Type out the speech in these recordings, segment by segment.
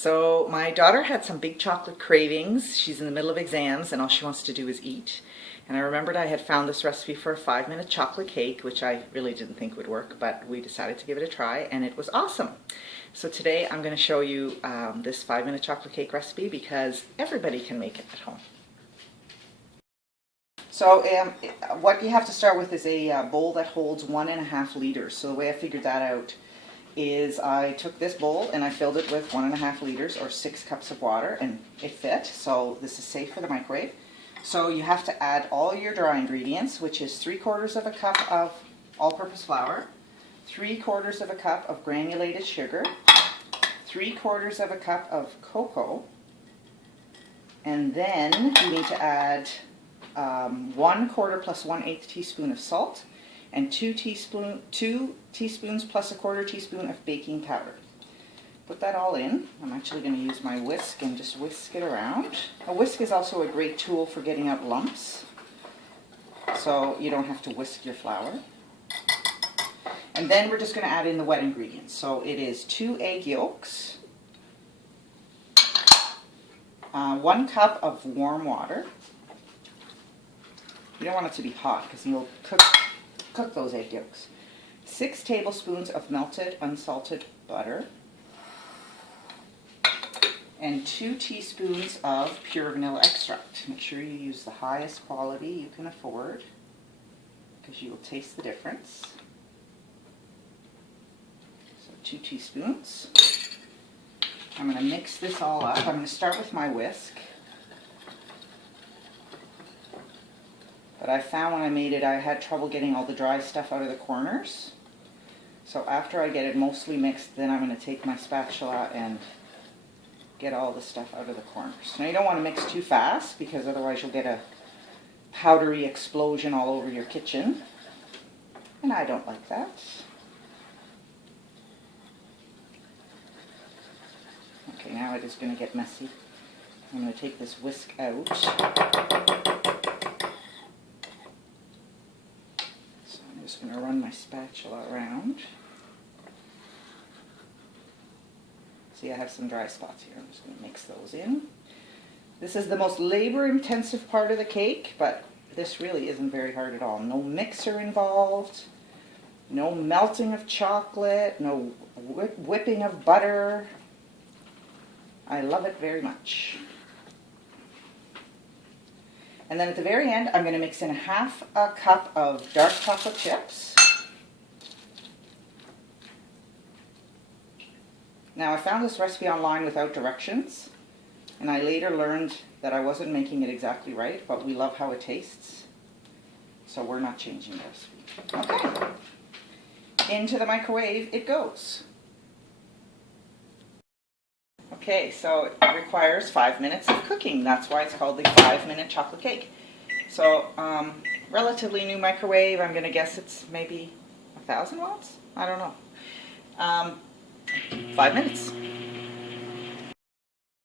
So my daughter had some big chocolate cravings. She's in the middle of exams and all she wants to do is eat. And I remembered I had found this recipe for a 5-minute chocolate cake, which I really didn't think would work, but we decided to give it a try and it was awesome. So today I'm going to show you this 5-minute chocolate cake recipe because everybody can make it at home. So what you have to start with is a bowl that holds 1.5 liters. So the way I figured that out is I took this bowl and I filled it with 1.5 liters or 6 cups of water, and it fit. So this is safe for the microwave. So you have to add all your dry ingredients, which is 3/4 of a cup of all-purpose flour, 3/4 of a cup of granulated sugar, 3/4 of a cup of cocoa, and then you need to add 1/4 plus 1/8 teaspoon of salt, and 2 teaspoons plus 1/4 teaspoon of baking powder. Put that all in. I'm actually going to use my whisk and just whisk it around. A whisk is also a great tool for getting out lumps, so you don't have to whisk your flour. And then we're just going to add in the wet ingredients. So it is 2 egg yolks, 1 cup of warm water. You don't want it to be hot because you'll cook those egg yolks. 6 tablespoons of melted unsalted butter, and 2 teaspoons of pure vanilla extract. Make sure you use the highest quality you can afford because you will taste the difference. So 2 teaspoons. I'm going to mix this all up. I'm going to start with my whisk. But I found when I made it, I had trouble getting all the dry stuff out of the corners. So after I get it mostly mixed, then I'm going to take my spatula and get all the stuff out of the corners. Now you don't want to mix too fast because otherwise you'll get a powdery explosion all over your kitchen. And I don't like that. Okay, now it is going to get messy. I'm going to take this whisk out. I'm just going to run my spatula around. See, I have some dry spots here. I'm just going to mix those in. This is the most labor-intensive part of the cake, but this really isn't very hard at all. No mixer involved, no melting of chocolate, no whipping of butter. I love it very much. And then at the very end, I'm going to mix in 1/2 cup of dark chocolate chips. Now I found this recipe online without directions, and I later learned that I wasn't making it exactly right, but we love how it tastes, so we're not changing the recipe. Okay, into the microwave it goes. Okay, so it requires 5 minutes of cooking. That's why it's called the 5-minute chocolate cake. So, relatively new microwave. I'm going to guess it's maybe 1,000 watts? I don't know. 5 minutes.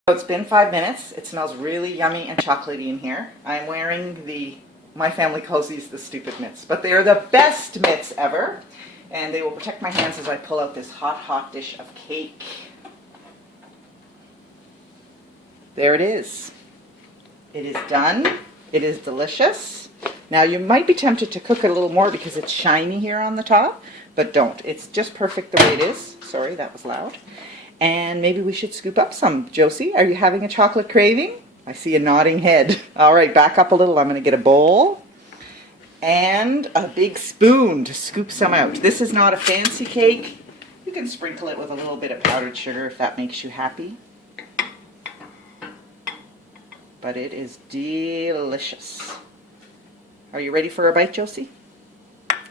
So it's been 5 minutes. It smells really yummy and chocolatey in here. I'm wearing my family calls these the stupid mitts, but they are the best mitts ever. And they will protect my hands as I pull out this hot, hot dish of cake. There it is. It is done. It is delicious. Now you might be tempted to cook it a little more because it's shiny here on the top, but don't. It's just perfect the way it is. Sorry, that was loud. And maybe we should scoop up some. Josie, are you having a chocolate craving? I see a nodding head. All right, back up a little. I'm going to get a bowl and a big spoon to scoop some out. This is not a fancy cake. You can sprinkle it with a little bit of powdered sugar if that makes you happy. But it is delicious. Are you ready for a bite, Josie?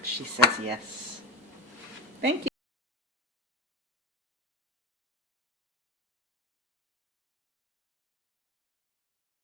She says yes. Thank you.